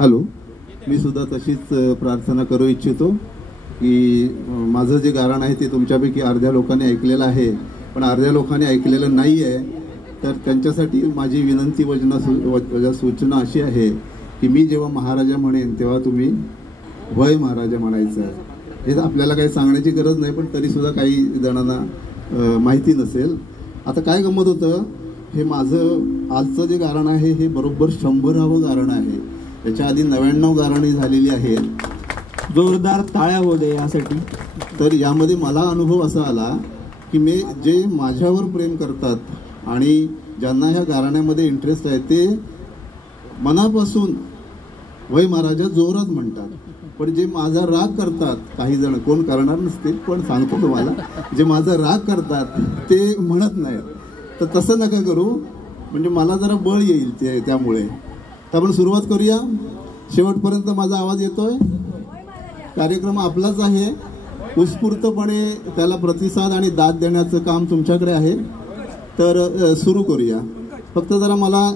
Hello, मी सुद्धा तशीच प्रार्थना करू इच्छितो की माझं जे गाणं आहे ते तुमच्यापैकी अर्ध्या लोकांनी ऐकलेलं आहे, पण अर्ध्या लोकांनी ऐकलेलं नाही आहे. तर त्यांच्यासाठी माझी विनंती सूचना अशी आहे की मी जेव्हा महाराजा म्हणेन तेव्हा तुम्ही वय महाराजा म्हणायचं. हे आपल्याला काही सांगण्याची गरज नाही, पण तरीसुद्धा काही जणांना माहिती नसेल. आता काय गंमत होतं, हे माझं आजचं जे गाणं आहे हे बरोबर 100वे गाणं आहे. त्याच्या आधी 99 गाणी झालेली आहेत. जोरदार टाळ्या होऊ दे यासाठी. तर यामध्ये मला अनुभव असा आला की मी जे माझ्यावर प्रेम करतात आणि ज्यांना ह्या गाण्यामध्ये इंटरेस्ट आहे ते मनापासून वय महाराजा जोरात म्हणतात, पण जे माझा राग करतात, काही जण, कोण करणार नसतील पण सांगतो तुम्हाला, जे माझा राग करतात ते म्हणत नाहीत. तर तसं नका करू, म्हणजे मला जरा बळ येईल त्यामुळे. तर आपण सुरुवात करूया. शेवटपर्यंत माझा आवाज येतोय. कार्यक्रम आपलाच आहे. उत्स्फूर्तपणे त्याला प्रतिसाद आणि दाद देण्याचं काम तुमच्याकडे आहे. तर सुरू करूया. फक्त जरा मला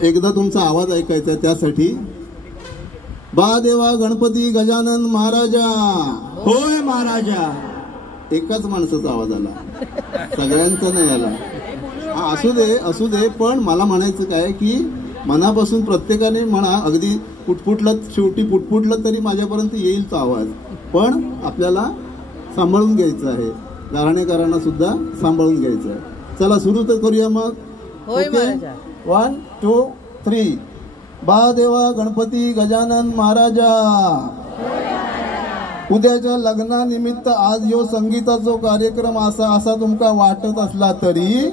एकदा तुमचा आवाज ऐकायचा आहे, त्यासाठी बा देवा गणपती गजानन महाराजा. होय महाराजा. एकाच माणसाचा आवाज आला, सगळ्यांचा नाही आला. असू दे, पण मला म्हणायचं काय की मनापासून प्रत्येकाने म्हणा. अगदी पुटपुटलं, शेवटी पुटपुटलं तरी माझ्यापर्यंत येईल तो आवाज, पण आपल्याला सांभाळून घ्यायचं आहे. गाणेकरांना सुद्धा सांभाळून घ्यायचं आहे. चला सुरू तर करूया मग. 1 2 3. बा देवा गणपती गजानन महाराजा. उद्याच्या लग्नानिमित्त आज यो संगीताचो कार्यक्रम असा तुमका वाटत असला तरी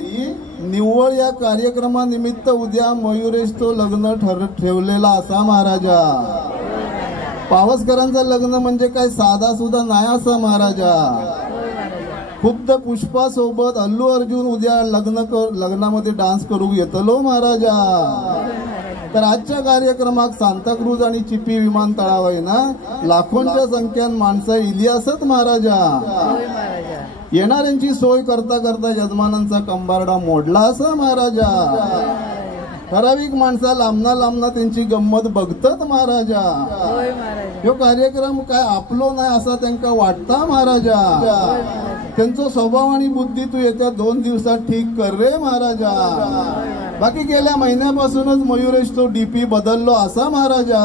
निव्वळ या कार्यक्रमानिमित्त उद्या मयुरेश तो लग्न ठेवलेला असा महाराजा. पावसकरांचं लग्न म्हणजे काय साधा सुद्धा नाही असा महाराजा. खुद्द पुष्पा सोबत अल्लू अर्जुन उद्या लग्नामध्ये डान्स करू येतलो महाराजा. तर आजच्या कार्यक्रमात सांताक्रूज आणि चिपी विमानतळावर ना लाखोंच्या संख्येन माणसं इली असत महाराजा. येणाऱ्यांची सोय करता करता यजमानांचा कंबारडा मोडला असा महाराजा. ठराविक माणसा लांबना त्यांची गंमत बघतात महाराजा. ह्यो कार्यक्रम काय आपलो नाही असा त्यांना वाटता महाराजा. त्यांचा स्वभाव आणि बुद्धी तू येत्या 2 दिवसात ठीक कर रे महाराजा. बाकी गेल्या महिन्यापासूनच मयुरेश तो डीपी बदललो असा महाराजा.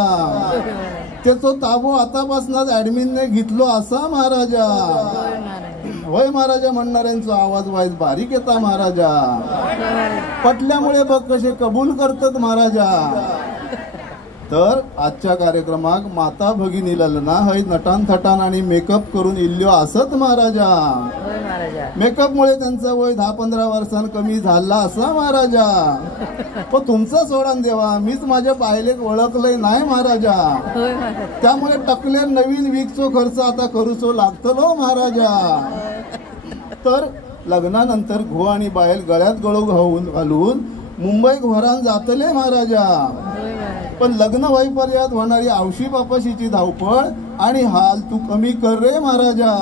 त्याचा ताबो आतापासूनच ऍडमिनने घेतलो असा महाराजा. होय महाराजा म्हणणाऱ्यांचा आवाज वाईज बारीक येता महाराजा. पटल्यामुळे बघ कसे कबूल करतात महाराजा. तर आजच्या कार्यक्रमात माता भगिनी ललना हय नटान थटान आणि मेकअप करून इल्लो असत महाराजा. मेकअप मुळे त्यांचं वय 10-15 वर्षांनी कमी झाला असा महाराजा. पण तुमचा सोडून देवा, मीच माझ्या पायलेक ओळखलंय नाही महाराजा. त्यामुळे टकले नवीन वीकचो खर्च आता करूचो लागतलो महाराजा. तर लग्नानंतर घो आणि बायल गळ्यात गळो घालून मुंबईत घरान जातले महाराजा. पण लग्न होईपर्यंत होणारी आवशी पापाशीची धावपळ आणि हाल तू कमी कर रे महाराजा.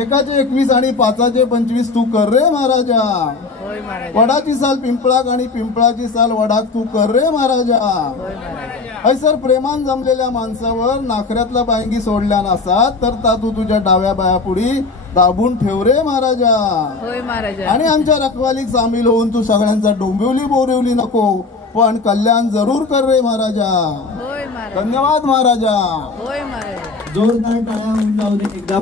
एकाचे 21 आणि 5चे 25 तू कर रे महाराजा. वडाची साल पिंपळाक आणि पिंपळाची साल वडाक तू कर रे महाराजा. ऐसर प्रेमान जमलेल्या माणसावर नाकऱ्यातला बायंगी सोडल्या नसात तर ता तू तुझ्या डाव्या बायापुढी दाबून ठेव रे महाराजा. आणि आमच्या रखवालीक सामील होऊन तू सगळ्यांचा डोंबिवली बोरिवली नको, पण कल्याण जरूर कर रे महाराजा. धन्यवाद महाराजा. जोरदार टाळ्या होऊन जाऊ दे एकदा.